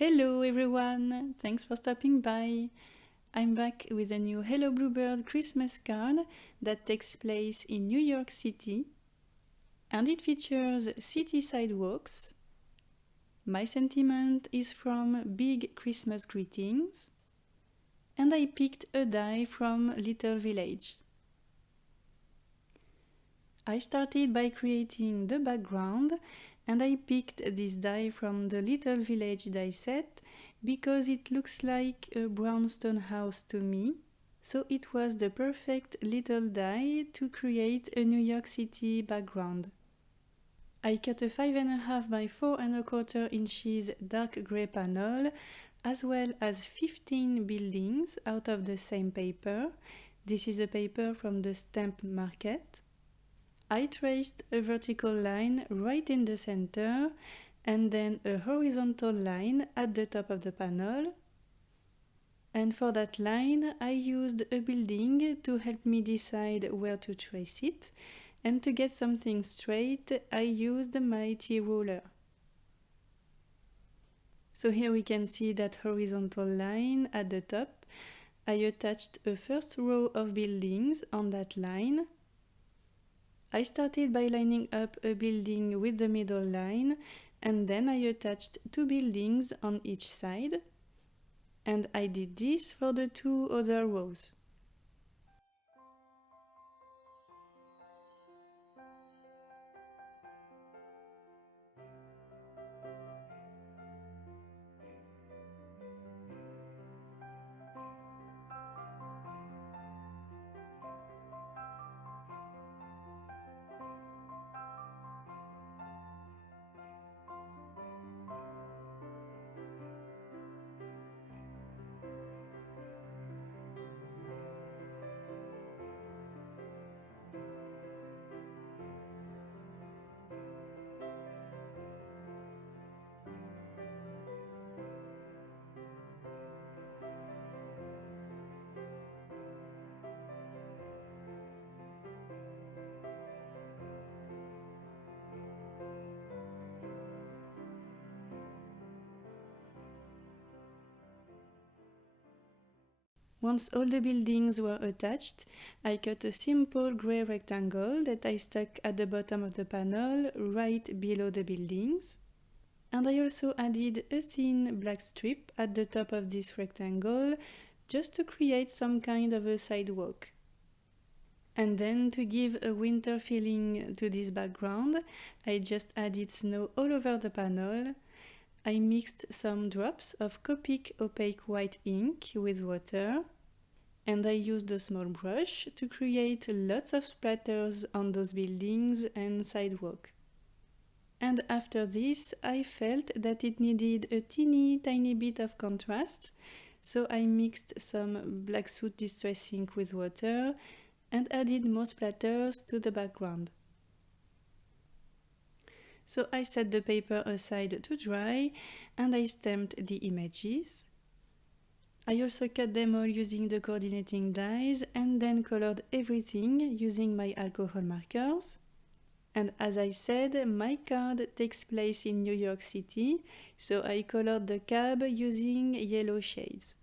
Hello everyone, thanks for stopping by. I'm back with a new Hello Bluebird Christmas card that takes place in New York City and it features city sidewalks. My sentiment is from Big Christmas Greetings and I picked a die from Little Village. I started by creating the background and I picked this die from the Little Village die set because it looks like a brownstone house to me, so it was the perfect little die to create a New York City background. I cut a 5.5 by 4.25 inches dark grey panel as well as 15 buildings out of the same paper. This is a paper from the stamp market. I traced a vertical line right in the center and then a horizontal line at the top of the panel. And for that line, I used a building to help me decide where to trace it. And to get something straight, I used my T-ruler. So here we can see that horizontal line at the top. I attached a first row of buildings on that line. I started by lining up a building with the middle line and then I attached two buildings on each side. And I did this for the two other rows. Once all the buildings were attached, I cut a simple grey rectangle that I stuck at the bottom of the panel right below the buildings. And I also added a thin black strip at the top of this rectangle just to create some kind of a sidewalk. And then to give a winter feeling to this background, I just added snow all over the panel. I mixed some drops of Copic opaque white ink with water and I used a small brush to create lots of splatters on those buildings and sidewalk. And after this, I felt that it needed a teeny tiny bit of contrast, so I mixed some black soot distress ink with water and added more splatters to the background. So I set the paper aside to dry and I stamped the images. I also cut them all using the coordinating dies and then colored everything using my alcohol markers. And as I said, my card takes place in New York City, so I colored the cab using yellow shades.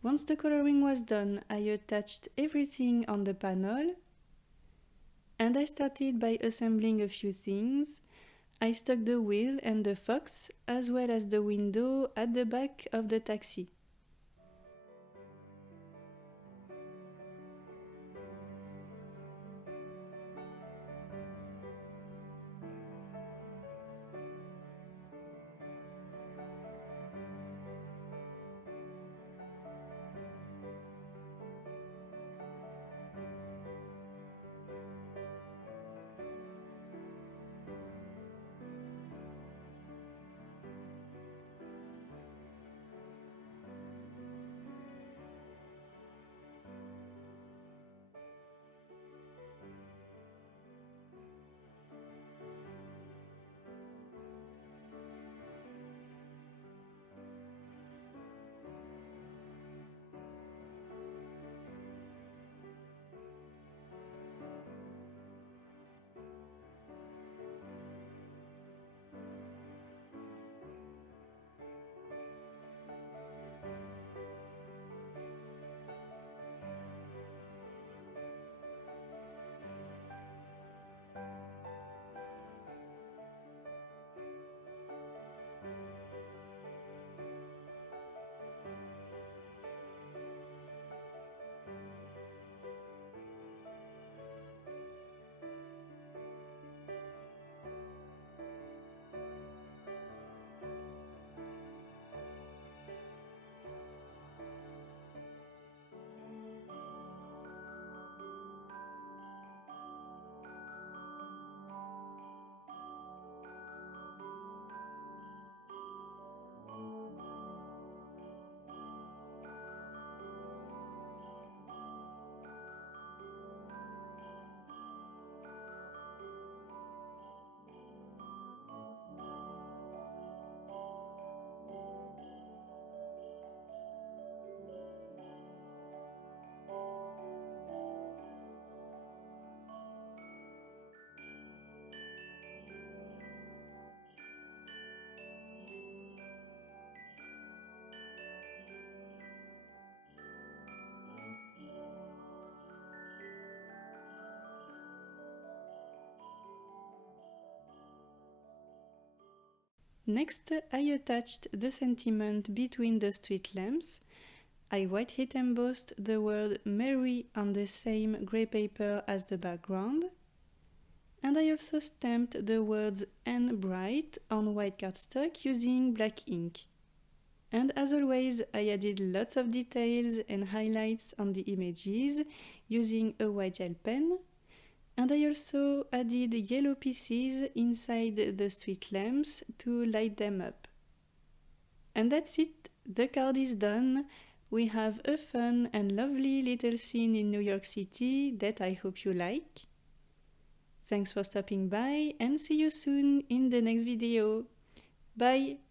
Once the coloring was done, I attached everything on the panel and I started by assembling a few things. I stuck the wheel and the fox as well as the window at the back of the taxi. Next, I attached the sentiment between the street lamps. I white heat embossed the word Mary on the same grey paper as the background. And I also stamped the words "and bright" on white cardstock using black ink. And as always, I added lots of details and highlights on the images using a white gel pen. And I also added yellow pieces inside the street lamps to light them up. And that's it, the card is done. We have a fun and lovely little scene in New York City that I hope you like. Thanks for stopping by and see you soon in the next video. Bye!